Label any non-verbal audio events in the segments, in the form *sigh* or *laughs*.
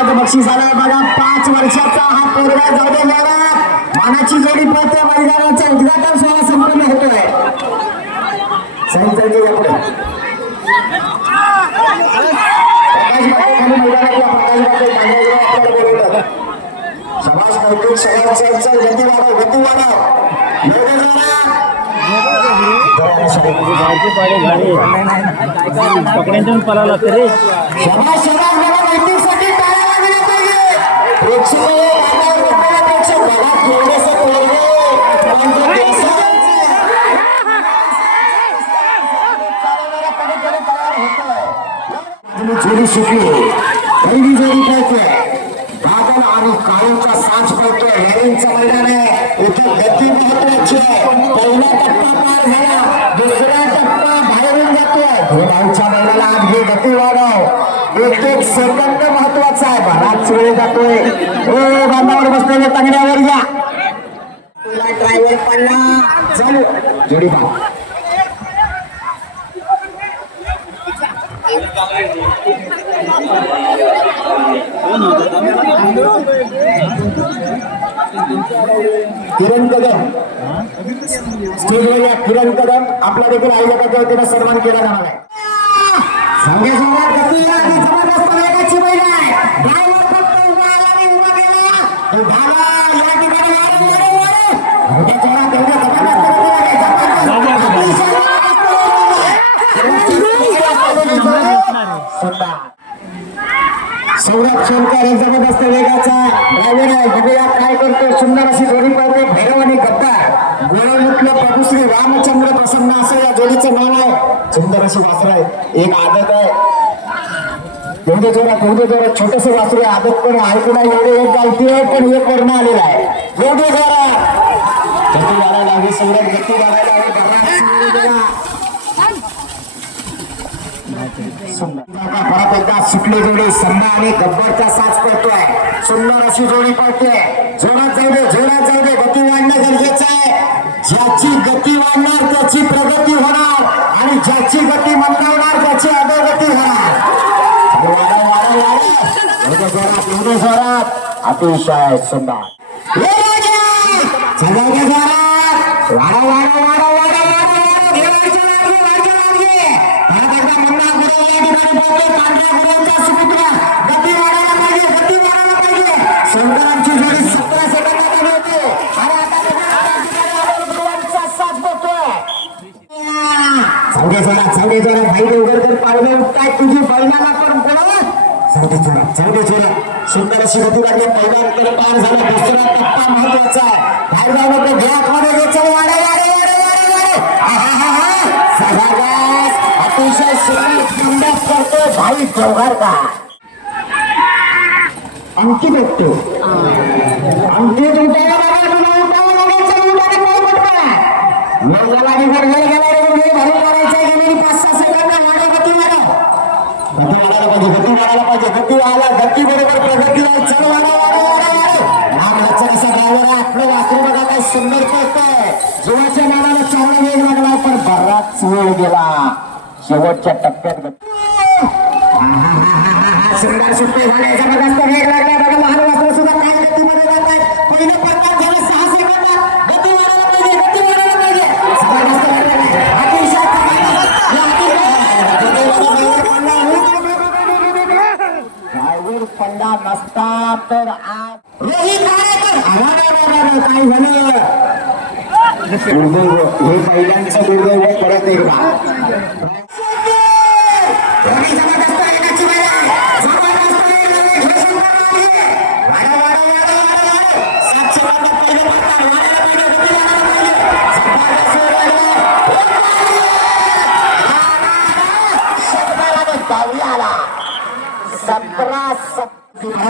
रुपयाचं बक्षीस आलं बघा पाच वर्षाचा हा पोरगा जाऊ दे जरा मानाची जोडी पळते मैदानाचं उद्घाटन सोहळा संपन्न होतोय. समाज कौतुक गती वाढव गती वाढव पकड्यांच्या पळावं लागतं रे समाज समाज मला माहितीसाठी तयार होतोय. तुम्ही जोडी सुटली पहिली जोडी पळतोय बादल आणि काळूचा साज पळतोय हेरिंगचं मैदान आहे इथे गती महत्वाची आहे पहिला टप्पा पार झाला दुसरा टप्पा बाहेरून जातोय धोडांच्या मैदानाला आज घे गती वाढव एक एक सेकंद महत्त्वाचा आहे बराच वेळ जातोय. ओ बांधावर बसलेले तंगड्यावर या. तुला ड्रायव्हर पडला चालू. जोडी बा. किरण कदम. स्टेजवर या किरण कदम. आपला देखील आयोजकाच्या वतीनं सन्मान केला जाणार आहे. संघे सोबत गती आहे आणि जबरदस्त वेगाची बैल आहे ड्रायव्हर फक्त उभा आला आणि उभा गेला तो धावा या ठिकाणी वारे वारे वारे एवढ्या जोरात एवढ्या जबरदस्त गती आहे जबरदस्त अतिशय जबरदस्त सुंदर सौरभ सोनकर एक जबरदस्त वेगाचा. ड्रायव्हर आहे बघूया काय करतो सुंदर अशी जोडी पळते भैरव आणि गप्पा. गोळवलीतलं प्रभू श्री रामचंद्र प्रसन्न असं या जोडीचं नाव आहे. सुंदर अशी वासर आहे एक आदत आहे. एवढे जोरात एवढे जोरात छोटस वासरू आहे. आदत पण ऐकून आहे एवढे एक गावठी आहे पण एक वर्ण आलेला आहे. एवढे जोरात. गती वाढायला लागली सौरभ गती वाढायला लागली बराच वेळ गेला. सुंदर परत एकदा सुटली जोडी आणि गब्बरचा साथ सुंदर अशी जोडी पडते जोरात जाऊ दे जोरात जाऊ दे. गती वाढणं गरजेचं आहे. ज्याची गती वाढणार त्याची प्रगती होणार. आणि ज्याची गती मंदावणार त्याची अधोगती होणार. जोरात अतिशय सुंदर हे राजा! चला उद्या जोरात वाडा वाडा वाडा वाडा वाडा वाडा देवाच्या लागे वाडच्या लागे परत एकदा मंदा गुरु या ठिकाणी पाहतोय पांढऱ्या गुरांचा सुपुत्र गती वाढायला पाहिजे गती वाढायला पाहिजे सुंदरांची जोडी सतरा सेकंदात आली होती आणि आता बघा, या ठिकाणी आपण गुरुवांचा साथ बघतोय चौघे जोरात भाई देवगरकर पावले उठताय तुझी बैलाला पण बोलव चौघे जोरात चौघे चोरा सुंदर अशी गती लागली पहिला अंतर पार झाला दुसरा टप्पा महत्त्वाचा आहे. बाहेर जाऊ नको घ्या मध्ये घे चल वाडे वाडे वाडे वाडे वाडे. आहाहाहा. सभागास अतिशय सुंदर सुंदर करतो भाई चौघारकर अंकित बघतो अंकित उठायला बघा तुम्ही उठावं लागेल चल उठायला पाय पटका मग गेला की घर घर गेला रे भरून गती गती वाढायला पाहिजे गती वाढायला पाहिजे. गती गती बरोबर असा आपलं बघा काय सुंदर जीवाच्या चांगला वेळ लागला पण बराच वेळ गेला. शेवटच्या टप्प्यात गती. *laughs* सुंदर सुट्टी झाले जबरदस्त वेग लागला बघा लहान वासरू सुद्धा काय गतीमध्ये जात आहेत पहिलं पडतात झालं सहा सेकंद गती वाढायला पाहिजे गती वाढायला पाहिजे जबरदस्त वेग लागलाय. अतिशय जबरदस्त. या अतिशय ड्रायव्हर पडला नसता तर आज रोहित काय झालं हे पहिल्यांचं दुर्दैव परत एकदा.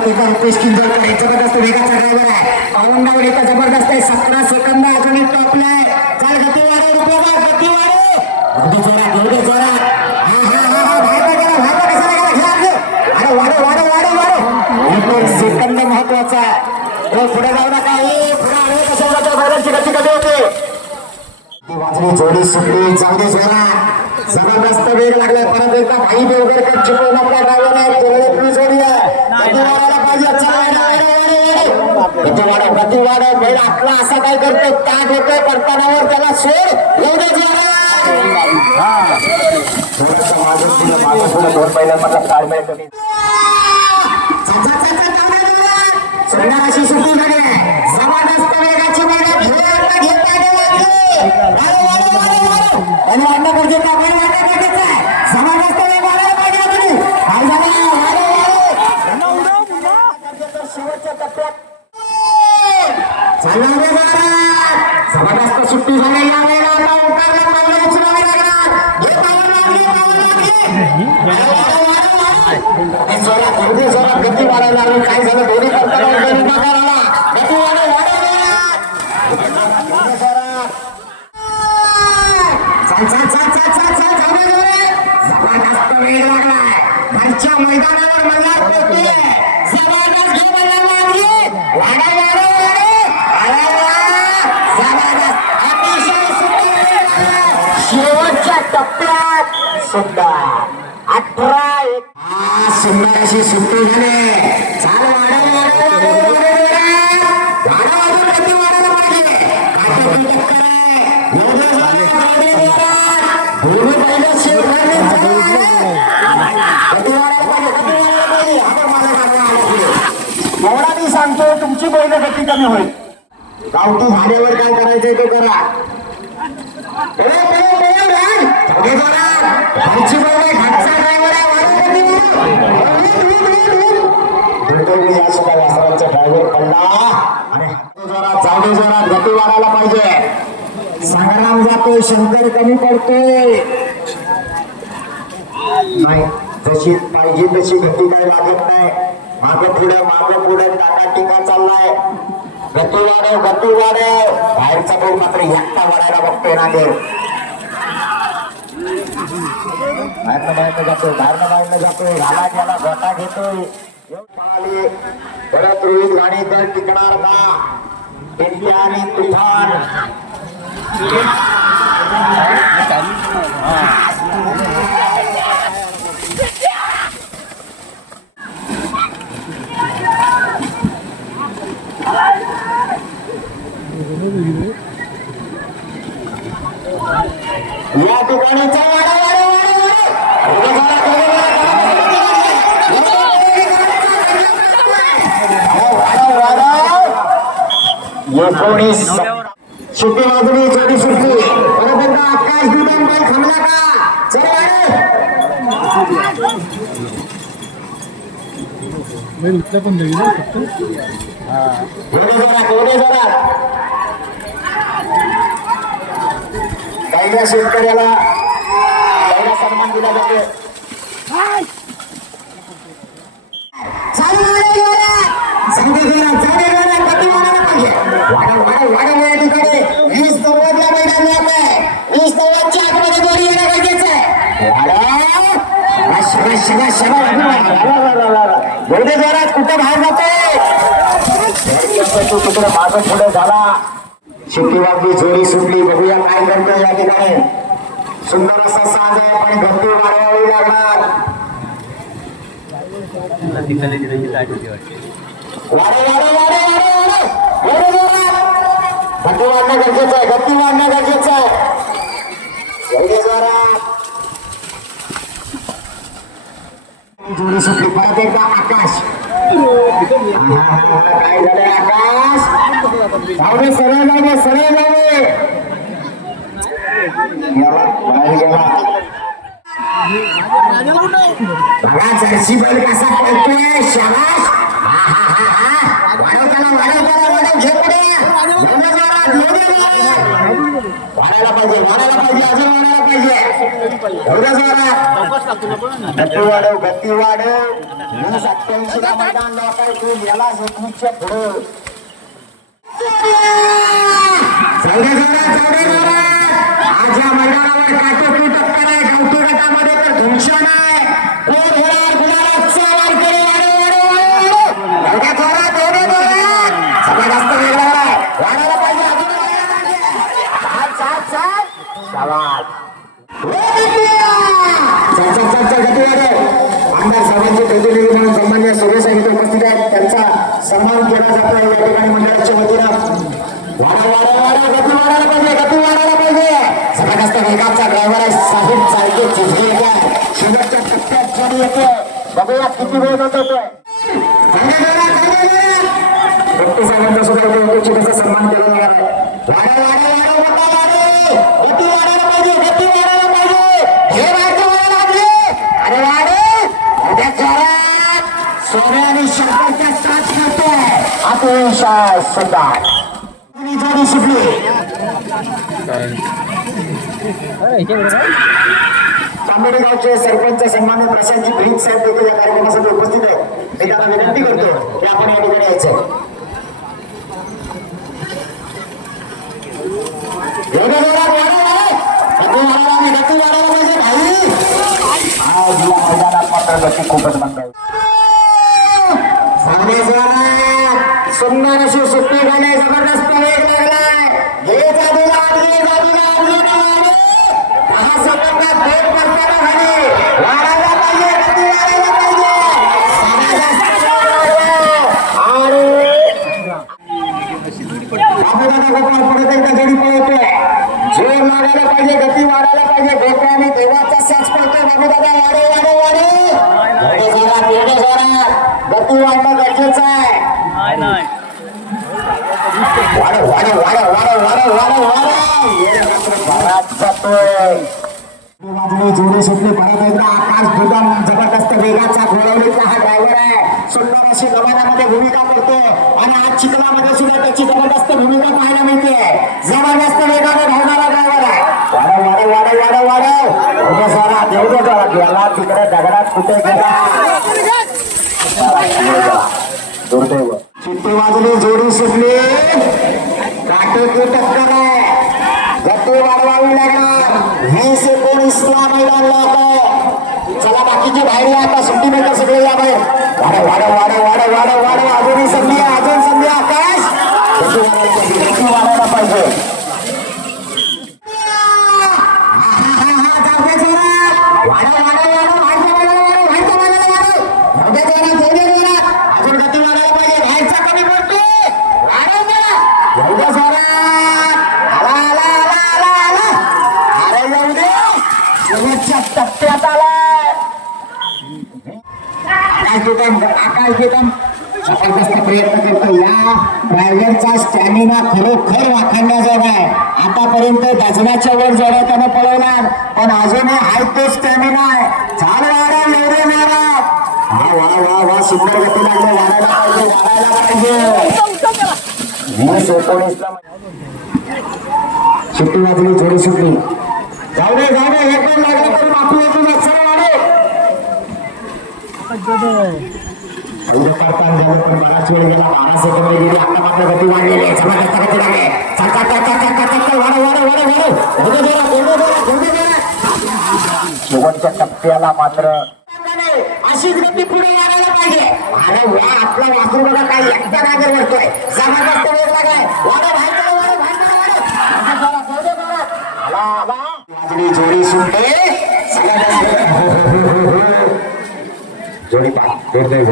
रुपेश किंजोरकर हे जबरदस्त वेगाचा ड्रायव्हर आहे. औरंगाबाद इथं जबरदस्त आहे. सतरा सेकंद अजून टॉपलाय चाल गती वाढव रुपये गती वाढव एवढे जोरात एवढे जोरात. हा हा हा हा. बाहेर नाही गेला? बाहेर नाही अरे वाढव वाढव वाढव वाढव. एक सेकंद महत्त्वाचा आहे. पुढे जाऊ नका. ए पुढे आले. कशा जातो बैलांची गती होते. वाजली जोडी सुटली. जाऊ दे जोरात जबरदस्त वेग लागलाय. परत एकदा भाई देवगडकर चिपळूण आपल्या ड्रायव्हर जोडी आहे. आपला असा काय करतो? ताट होतोय पडतानावर त्याला सोड. येऊ दे जोरात. थोडंसं मागं पुढं, मागं पुढं दोन बैलांमधला ताळमेळ कमी चा, चा, चा, चा, जाऊ दे जोरात. सुंदर अशी सुट्टी झाली आहे जबरदस्त वेगाची मेहनत घेऊन घेता गेला आणि वाढणं गरजेचं आहे, बैल वाढणं गरजेचं आहे. जबरदस्त वेग वाढायला पाहिजे तुम्ही. काय झालं? वाढव, वाढव. गरजेचं शेवटच्या टप्प्यात चालला रे महाराज. जबरदस्त सुट्टी झाली या वेळेला आता उकारला पावलं उचलावे लागणार. घे पावलं लाग, घे पावलं लाग, घे. वाढव, वाढव, वाढव, वाढव. हे जोरात, अगदी जोरात गती वाढायला लागली. काय झालं दोन्ही करताना उभे उभा करायला. गती वाढव, वाढव जोरात. पुढे जोरात. चल, चल, चल, चल, चल, चल, जाऊ दे, जाऊ दे. जबरदस्त वेग लागलाय आजच्या मैदानावर मल्हार पोहोचतोय जबरदस्त घे मल्हार लागली वाडा वाडा. वाडा अतिशय सुंदर शेवटच्या टप्प्यात सुंदर. अठरा एक. हा सुंदर अशी सुट्टी झाली. चाल वाढव वाढव वाढव वाढव वाढव पाहिजे. टक्कर आहे येऊ दे जोरात. दोन्ही बैलं शेवटपर्यंत चालू आहे. गती वाढायला पाहिजे, गती वाढायला पाहिजे. आता मला गाणं आलं पुढे. एवढा मी सांगतो तुमची बैल गती कमी होईल गावठी झाल्यावर काय करायचंय ते करा पळे, पळे, पळे, रान. जाऊ दे जोरात. घरची बैल आहे, घरचा driver आहे, वाढव गती वाढव. वीट, वीट, वीट, वीट. दुर्दैवी या सुद्धा वासरांचा ड्रायव्हर पडला. आणि हात जोरात जाऊ दे जोरात गती वाढायला पाहिजे. संग्राम जातोय शंकर कमी पडतोय. नाही जशी पाहिजे तशी गती काय लागत नाही. मागं पुढे मागं पुढे टाका टिका चाललाय. गती वाढव गती वाढव बाहेरचा भाऊ मात्र एकटा वाढायला बघतोय नांदेड. बाहेरनं बाहेरनं जातोय बाहेरनं बाहेरनं जातोय घाला गेला गोटा घेतोय. पळाली. परत रोहित गाणी तर टिकणार का? पिंट्या आणि तुफान या ठिकाणीचा वाडा वाडा एकोणीस. सुट्टी बाजूनी जोडी परत एकदा आकाश दुधान बाई थांबला का? चल वाडे एवढे जोरात एवढे जोरात पहिल्या शेतकऱ्याला पहिला सन्मान दिला जातो. वीस नव्वदला मैदान येत आहे. वीस नव्वदच्या आतमध्ये दोन्ही येणं गरजेचं आहे. वाढव शाबास शाबास शाबास शाबास एवढे जोरात कुठं बाहेर जातोय? तू तिकडे मागं पुढे झाला. शेती वागली जोडी सुटली. बघूया काय करतोय या ठिकाणी. सुंदर असा साज आहे पण गंदी वाढवावी लागणार. वाढणं गरजेचं आहे. वाढणं गरजेचं आहे. जोडी सुटली. परत एकदा आकाश. काय झालं आकाश जाऊ सरळ जाऊ सरळ जाऊ बघा जर्सी बैल कसा पळतोय शाबास हा, हा, वाढव त्याला त्याला पाहिजे. वाढायला पाहिजे अजून वाढायला पाहिजे. एवढंच जोरात गती वाढव गती वाढव. सत्याऐंशी मैदान लोकाय याला एकवीसच्या पुढं. आज या मैदानावर काटोकी टक्कर आहे गावठी गटामध्ये तर धुमशान आहे कोण होणार कुणाला चावार करे वाढव वाढव वाढव एवढ्या जोरात एवढ्या जोरात जबरदस्त वेग लागलाय वाढायला पाहिजे अजून वाढायला पाहिजे चाल चाल चाल शाबास चल चल चल चल गती वाढव आमदार साहेबांचे प्रतिनिधी म्हणून सन्मान्य सुरेश साहेब इथे उपस्थित आहेत त्यांचा सन्मान केला जातोय या ठिकाणी मंडळाच्या वतीनं वाडा वाडा वाडा गती वाढायला पाहिजे गती वाढायला पाहिजे. जबरदस्त वेगाचा ड्रायव्हर आहे साहेब चालके झुजले शेवटच्या टप्प्यात जोडी येते. बघूया किती वेळ होतोय. भक्ती साहेबांचा सुद्धा सन्मान केला जाणार आहे. गती वाढायला पाहिजे गती वाढायला पाहिजे. हे वाढते वाढायला लागले अरे उद्या जोरात आणि शंकरच्या साथ करतोय अतिशय सुंदर. जोडी सुटली तांबेडे गावचे सरपंच सन्मान्य प्रशांतजी भीत साहेब देखील या कार्यक्रमासाठी उपस्थित आहे मी त्यांना विनंती करतो की आपण या ठिकाणी यायचं. एवढं जोरात वाढव, वाढव. गती वाढवायला आणि वाढे वाढे वाढे वाढ वाढ वाढ वाढ जातोय. जोडी सुटली परत एकदा आकाश दुदम जबरदस्त वेगाचा घोडवलीचा हा ड्रायव्हर आहे. सुंदर अशी गमनामध्ये भूमिका करतो आणि आज चिखलामध्ये सुद्धा त्याची जबरदस्त भूमिका पाहायला मिळते. जबरदस्त वेगाने धावणारा ड्रायव्हर आहे. वाढव वाढव वाढव वाढव वाढव. उद्या जरा देऊ दे जरा गेला तिकडे दगडात कुठे गेला? दुर्दैव चिठ्ठी वाजली जोडी सुटली काटेकी टक्कर आहे गती वाढवावी लागणार वीस एकोणीसला मैदान लॉक आहे चला बाकीचे बाहेर या आता सुट्टी मेकर सगळे या बाहेर वाढव वाढव वाढव वाढव वाढव वाढव अजूनही संधी आहे अजून संधी आहे. आकाश गती वाढवायला पाहिजे गती वाढवायला पाहिजे हा, हा, हा, हा, जाऊ दे जोरात. वाढव, वाढव, वाढव, व्हायचं वाढव, वाढव, व्हायचं वाढव, वाढव. जाऊ दे जोरात, जाऊ दे जोरात. अजून गती वाढवायला पाहिजे व्हायचा कमी पडतोय वाढव ना. जाऊ दे जोरात. आला, आला, आला, आला, आला. अरे जाऊ दे. शेवटच्या टप्प्यात आलाय आकाश बेगम आकाश बेगम जबरदस्त प्रयत्न करतो या ड्रायव्हरचा स्टॅमिना खरोखर वाखाणण्याजोगा आहे. आतापर्यंत डझनाच्या वर जोडा त्यानं पळवणार पण अजूनही हाय तो स्टॅमिना आहे. चाल वारा एवढे मारा. वा वा वा वा सुंदर गती लागली. वाढायला पाहिजे वाढायला पाहिजे. वीस एकोणीसला सुट्टी वाजली जोडी सुटली जाऊ दे जाऊ दे हे पण लागलं तरी माफी येतो सरळ वाढे एवढं करताना झालं पण बराच वेळ गेला बारा सेकंद गेली आता मात्र गती वाढलेली आहे जबरदस्त गती एवढं एवढं एवढं शेवटच्या टप्प्याला मात्र अशीच गती पुढे वाढायला पाहिजे अरे वा आपला वाचून बघा काय एकदा नागर वरतोय जबरदस्त वेग लागाय वाढव भाई चला, भाई आला, आला. जोडी सुटते वरतो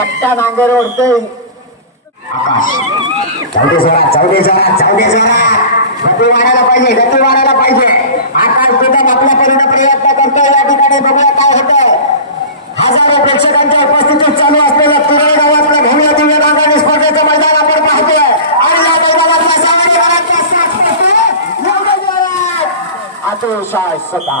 एकटा नांगर ओढतोय आकाश. जाऊ दे जरा जाऊ दे जरा जाऊ दे जरा. गती वाढायला पाहिजे गती वाढायला पाहिजे. आकाश बेगम आपल्या परीने प्रयत्न करतो या ठिकाणी बघूया काय होतंय. हजारो प्रेक्षकांच्या उपस्थितीत चालू असलेल्या तुरळ गावातल्या भव्य दिव्य नांगरणी स्पर्धेचं मैदान आपण पाहतोय. आणि या मैदानातल्या सामने घरातला साथ अतिशय सदा